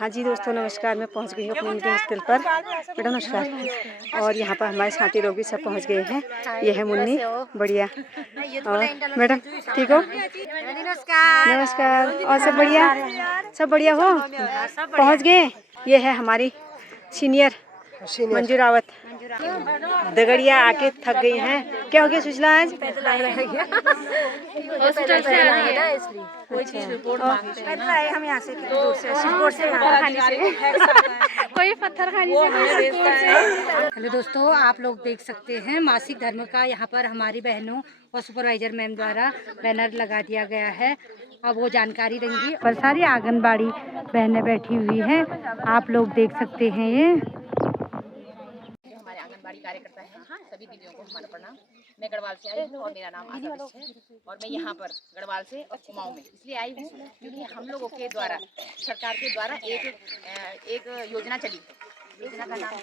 हाँ जी दोस्तों नमस्कार, मैं पहुंच गई हूँ अपने मीटिंग स्थल पर। मैडम नमस्कार। और यहाँ पर हमारे साथी लोग भी सब पहुंच गए हैं। ये है मुन्नी, बढ़िया। और मैडम ठीक हो? नमस्कार। और सब बढ़िया? सब बढ़िया हो? पहुँच गए। ये है हमारी सीनियर मंजू रावत। दगड़िया आके थक गई हैं। क्या हो गया सुशीला आज? हॉस्पिटल से आ रही है इसलिए कोई चीज रिपोर्ट मांगते हैं हम यहाँ से कोई पत्थर खाने से। हेलो दोस्तों, आप लोग देख सकते हैं मासिक धर्म का यहाँ पर हमारी बहनों और सुपरवाइजर मैम द्वारा बैनर लगा दिया गया है। अब वो जानकारी देंगी और सारी आंगनबाड़ी बहनें बैठी हुई हैं, आप लोग देख सकते हैं। ये हमारे आंगनबाड़ी कार्यकर्ता हैं, सभी दीदियों को हमारा प्रणाम। मैं गढ़वाल से आई हूँ और मेरा नाम आशा बिष्ट है और मैं यहाँ पर गढ़वाल से और कुमाऊं में इसलिए आई हूँ क्योंकि हम लोगों के द्वारा सरकार के द्वारा एक योजना चली है। योजना का नाम है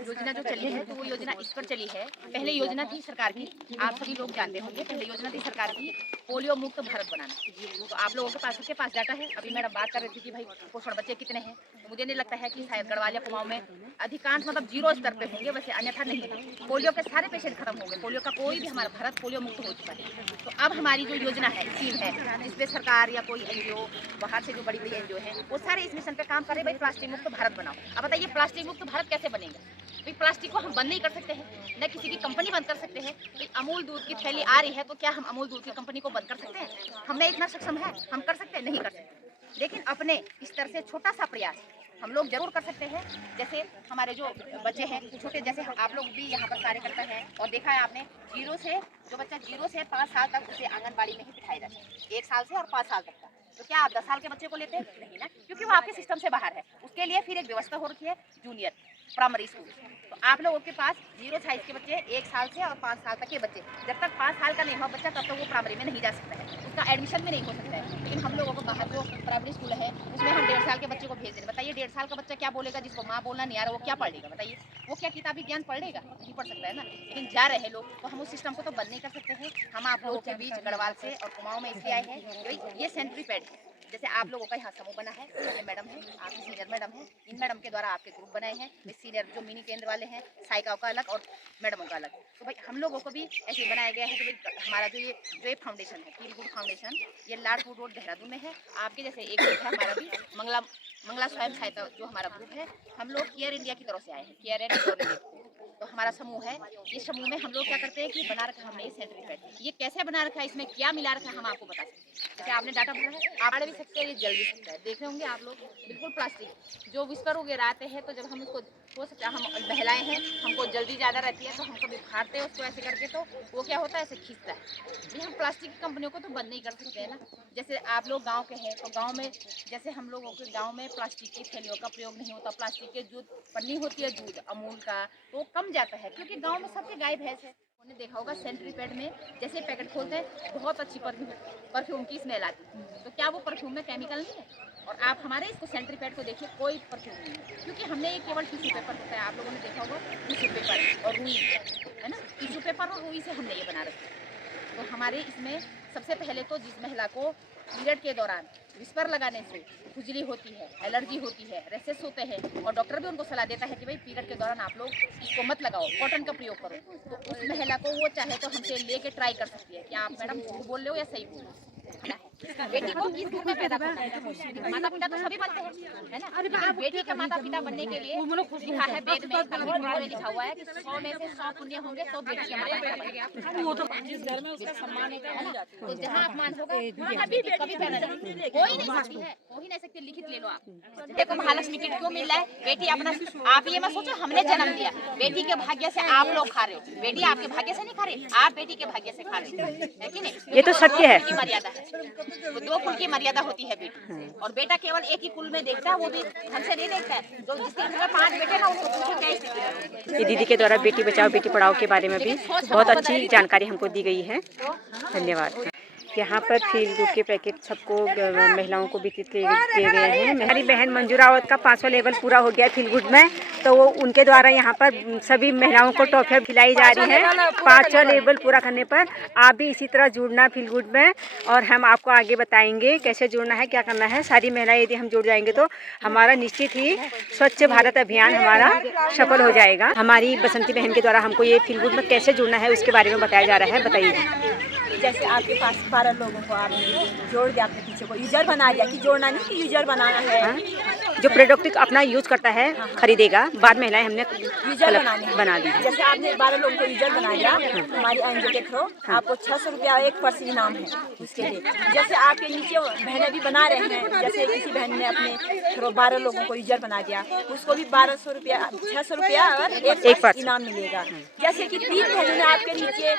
योजना जो चली है तो वो योजना इस पर चली है। पहले योजना थी सरकार की, आप सभी लोग जानते होंगे, पहले योजना थी सरकार की पोलियो मुक्त भारत बनाना। तो आप लोगों के पास डाटा है। अभी मैडम बात कर रही थी कि भाई पोषण बच्चे कितने हैं, तो मुझे नहीं लगता है कि शायद गढ़वाल या कुमाऊं में अधिकांश मतलब 0 स्तर पे होंगे, वैसे अन्यथा नहीं है। पोलियो के सारे पेशेंट खत्म हो गए, पोलियो का कोई भी हमारा भारत पोलियो मुक्त हो चुका है। तो अब हमारी जो योजना है स्कीम है जिसपे सरकार या कोई एनजीओ बाहर से जो बड़ी बड़ी एनजीओ है वो सारे इस मिशन पे काम कर रहे हैं, भाई प्लास्टिक मुक्त भारत बनाओ। अब बताइए प्लास्टिक मुक्त भारत कैसे बनेगा? भाई प्लास्टिक को हम बंद नहीं कर सकते हैं, न किसी की कंपनी बंद कर सकते हैं। भाई अमूल दूध की थैली आ रही है तो क्या हम अमूल दूध की कंपनी को बंद कर सकते हैं? हम में इतना सक्षम है, हम कर सकते हैं? नहीं कर सकते। लेकिन अपने स्तर से छोटा सा प्रयास हम लोग जरूर कर सकते हैं। जैसे हमारे जो बच्चे हैं छोटे, जैसे आप लोग भी यहाँ पर कार्यकर्ता हैं और देखा है आपने जो बच्चा 0 से 5 साल तक उसे आंगनबाड़ी में ही बिठाया जाता है, 1 साल से और 5 साल तक का। तो क्या आप 10 साल के बच्चे को लेते हैं? नहीं ना, क्योंकि वो आपके सिस्टम से बाहर है। उसके लिए फिर एक व्यवस्था हो रखी है जूनियर प्राइमरी स्कूल। तो आप लोगों के पास 0 साइज के बच्चे, 1 साल से और 5 साल तक के बच्चे, जब तक 5 साल का नहीं हुआ बच्चा तब तक वो प्राइमरी में नहीं जा सकता है, उसका एडमिशन भी नहीं हो सकता है। लेकिन हम लोगों को बाहर जो प्राइमरी स्कूल है उसमें हम 1.5 साल के बच्चे को भेज दें। बताइए 1.5 साल का बच्चा क्या बोलेगा? जिसको माँ बोलना नहीं आ रहा वो क्या पढ़ लेगा? बताइए वो क्या किताबी ज्ञान पढ़ लेगा? नहीं पढ़ सकता है ना। लेकिन जा रहे लोग, तो हम उस सिस्टम को तो बंद नहीं कर सकते हैं। हम आप लोगों के बीच गढ़वाल से और कुमाऊं में इसलिए आए हैं। ये सेंट्री पैड है, जैसे आप लोगों का यहाँ समूह बना है, ये मैडम है, आपकी सीनियर मैडम है, इन मैडम के द्वारा आपके ग्रुप बनाए हैं। सीनियर जो मिनी केंद्र वाले हैं, साइकाओं का अलग और मैडमों का अलग। तो भाई हम लोगों को भी ऐसे बनाया गया है कि भाई हमारा जो ये फाउंडेशन है, फील गुड फाउंडेशन, ये लाडपुर रोड देहरादून में है। आपके जैसे एक ग्रुप है हमारा भी, मंगला स्वयं सहायता जो हमारा ग्रुप है, हम लोग केयर इंडिया की तरफ से आए हैं, केयर एंड। तो हमारा समूह है, इस समूह में हम लोग क्या करते हैं कि बना रखा हमने सेंट्री पैड। ये कैसे बना रखा है, इसमें क्या मिला रखा है, हम आपको बता सकते हैं। जैसे आपने डाटा भरा है, आप आड़ भी सकते हैं, ये जल भी सकता है। देख रहे होंगे आप लोग, बिल्कुल प्लास्टिक जो विस्पर वगैरह आते हैं, तो जब हम उसको हो सकता है हम बहलाए हैं, हमको जल्दी ज़्यादा रहती है तो हम कभी फाड़ते हैं उसको ऐसे करके, तो वो क्या होता है ऐसे खींचता है। ये हम प्लास्टिक की कंपनियों को तो बंद नहीं कर सकते हैं ना। जैसे आप लोग गाँव के हैं तो गाँव में, जैसे हम लोगों के गाँव में प्लास्टिक की थैलियों का प्रयोग नहीं होता। प्लास्टिक के जो पन्नी होती है दूध अमूल का, तो कम जाता है क्योंकि गांव में सबके गाय भैंस है। उन्होंने देखा होगा सेंट्री पैड में जैसे पैकेट खोलते हैं बहुत अच्छी परफ्यूम की स्मेल आती है। तो क्या वो परफ्यूम में केमिकल नहीं है? और आप हमारे इसको सेंट्री पैड को देखिए, कोई परफ्यूम नहीं है, क्योंकि हमने ये केवल टिश्यू पेपर होता है, आप लोगों ने देखा होगा टिश्यू पेपर और रुई, है ना, टिश्यू पेपर और रुई से हमने ये बना रखा है। तो हमारे इसमें सबसे पहले तो जिस महिला को पीरियड के दौरान विस्पर लगाने से खुजली होती है, एलर्जी होती है, रेसेस होते हैं, और डॉक्टर भी उनको सलाह देता है कि भाई पीरियड के दौरान आप लोग इसको मत लगाओ, कॉटन का प्रयोग करो, तो उस महिला को वो चाहे तो हमसे लेके ट्राई कर सकती है कि आप मैडम झूठ बोल रहे हो या सही बोल रहे हो। बेटी को किस घर में पैदा करना है? माता पिता तो सभी बनते हैं, है ना। लेकिन बेटी का माता पिता बनने के लिए लिखा है वेद में, में लिखा हुआ है कि 100 में से 100 पुण्य होंगे तो बेटी के माता पिता। जिस घर में उसका सम्मान है तो जहाँ अपमान होगा कभी पैदा नहीं, हो ही नहीं सकती है, हो ही नहीं सकती। लिखित ले लो आप। देखो महालक्ष्मी किट क्यों मिल रहा है? बेटी अपना, आप ये मत सोचो हमने जन्म दिया, बेटी के भाग्य से आप लोग खा रहे हो, बेटी आपके भाग्य से नहीं खा रही, आप बेटी के भाग्य से खा रहे हो, है कि नहीं? ये तो सत्य है। मर्यादा है, वो 2 कुल की मर्यादा होती है बेटी, और बेटा केवल एक ही कुल में देखता है, वो भी ढंग से नहीं देखता है। जो जिसके घर में 5 बेटे ना उसको पूछो क्या स्थिति है। ये दीदी के द्वारा बेटी बचाओ बेटी पढ़ाओ के बारे में भी बहुत अच्छी जानकारी हमको दी गई है। धन्यवाद। यहाँ पर फील गुड के पैकेट सबको महिलाओं को वितरित किए गए हैं। हमारी बहन मंजू रावत का 5वां लेवल पूरा हो गया फील गुड में, तो वो उनके द्वारा यहाँ पर सभी महिलाओं को टॉफियाँ खिलाई जा रही हैं 5वां लेवल पूरा करने पर। आप भी इसी तरह जुड़ना फील गुड में, और हम आपको आगे बताएंगे कैसे जुड़ना है, क्या करना है। सारी महिलाएं यदि हम जुड़ जाएंगे तो हमारा निश्चित ही स्वच्छ भारत अभियान हमारा सफल हो जाएगा। हमारी बसंती बहन के द्वारा हमको ये फील गुड में कैसे जुड़ना है उसके बारे में बताया जा रहा है। बताइए। जैसे आपके पास 12 लोगों को आपने जोड़ दिया, अपने पीछे को यूजर बना दिया, कि जोड़ना नहीं कि यूजर बनाना है। जो प्रोडक्ट अपना यूज करता है खरीदेगा, बाद महिलाएं हमने यूजर बना दी। जैसे आपने 12 लोगों को यूजर बना दिया, हमारी एनजीओ के थ्रू आपको 600 रुपया एक पर्स इनाम है उसके लिए। जैसे आपके नीचे बहनें भी बना रहे हैं, जैसे किसी बहन ने अपने थ्रू 12 लोगों को यूजर बना दिया, उसको भी 1200 रुपया 600 रुपया और एक पर्स इनाम मिलेगा। जैसे कि 3 बहनों ने आपके नीचे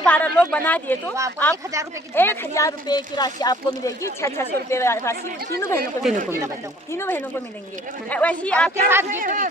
12 लोग बना दिए तो आप 1000 रुपये की राशि आपको मिलेगी। 600 रुपये राशि तीनों बहनों को मिलेंगे। वैसे ही आपके साथ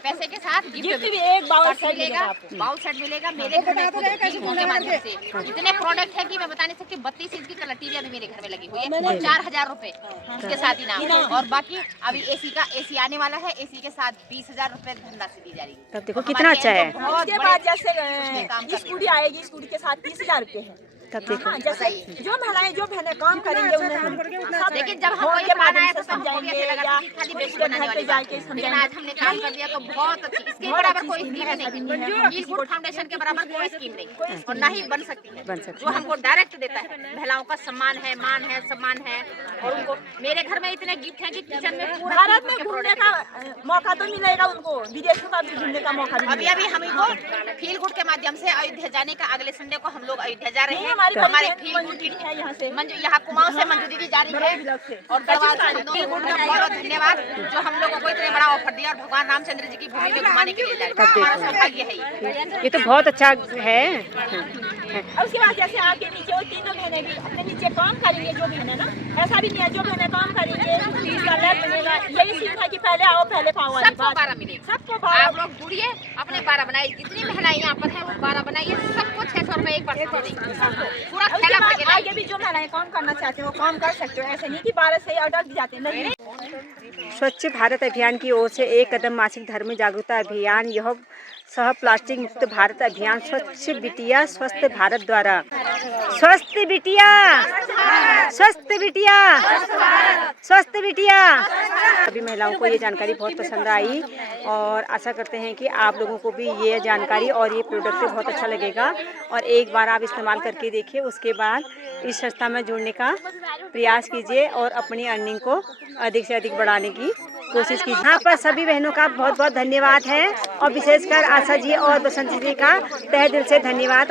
पैसे के साथ गिफ्ट भी एक बाउल सेट मिलेगा आपको। बाउल सेट मिलेगा। मेरे घर में खुद के माध्यम से इतने प्रोडक्ट है कि मैं बता नहीं सकती। 32 इंच की कलर टीवी अभी मेरे घर में लगी हुई है और 4000 रुपए उसके साथ इनाम। और बाकी अभी एसी आने वाला है, एसी के साथ 20,000 रुपए धनराशि दी जा रही है। तब देखो कितना अच्छा है। उसके बाद जैसे स्कूटी आएगी, स्कूटी के साथ 30,000 रुपए है। तब देखो जैसे जो महिलाएं जो बहनें काम करेंगे उन्हें हम लेकिन जब हम के माध्यम से तो समझाएंगे या खाली बेस्ट उसके बनाने घर पे वाली जाके लेकिन समझाएंगे। आज हमने काम कर दिया तो बहुत अच्छी। इसके बराबर कोई स्कीम नहीं, फील गुड फाउंडेशन के बराबर कोई स्कीम नहीं और ना ही बन सकती है। जो हमको डायरेक्ट देता है, महिलाओं का सम्मान है, मान है, सम्मान है। और उनको मेरे घर में इतने गिफ्ट है कि किचन में पूरा भारत में घूमने का मौका तो मिलेगा उनको, विदेशों का भी घूमने का मौका अभी हमको फील गुड के माध्यम से अयोध्या जाने का, अगले संडे को हम लोग अयोध्या जा रहे हैं। हमारे फील गुड है यहाँ से, यहाँ कुमाऊं से मंजू दीदी जा रही है और गढ़वाल से फील गुड का बहुत धन्यवाद जो हम लोगों को इतने बड़ा ऑफर दिया और भगवान रामचंद्र जी की भूमि में घुमाने के लिए जा रहे हैं। हमारा सौभाग्य है ये तो बहुत अच्छा है। और उसके बाद जैसे आपके नीचे वो तीनों बहनें भी अपने नीचे काम करेंगे। जो बहनें ना, ऐसा भी नहीं है जो बहनें काम करेंगे 20 का लैब मिलेगा। यही सीख है कि पहले आओ पहले पाओ वाली सबको बात। 12 मिलेगा। सबको आप लोग जुड़िए, अपने 12 बनाइए। जितनी महिलाएं यहाँ पर है वो 12 बनाइए। सबको 600 रुपए एक पर्स पूरा थैला भर के आगे भी जो महिलाएं काम करना चाहते हैं वो काम कर सकते हो। ऐसे नहीं कि 12 से अटक जाते हैं, नहीं। स्वच्छ भारत अभियान की ओर से एक कदम मासिक धर्म जागरूकता अभियान, यह सह प्लास्टिक मुक्त भारत अभियान स्वच्छ बिटिया स्वस्थ भारत द्वारा। स्वस्थ बिटिया, स्वस्थ बिटिया, स्वस्थ बिटिया। सभी महिलाओं को ये जानकारी बहुत पसंद आई और आशा करते हैं कि आप लोगों को भी ये जानकारी और ये प्रोडक्ट बहुत अच्छा लगेगा। और एक बार आप इस्तेमाल करके देखिए, उसके बाद इस संस्था में जुड़ने का प्रयास कीजिए और अपनी अर्निंग को अधिक से अधिक बढ़ाने की कोशिश कीजिए। यहाँ पर सभी बहनों का बहुत बहुत धन्यवाद है और विशेषकर आशा जी और बसंती जी का तहे दिल से धन्यवाद।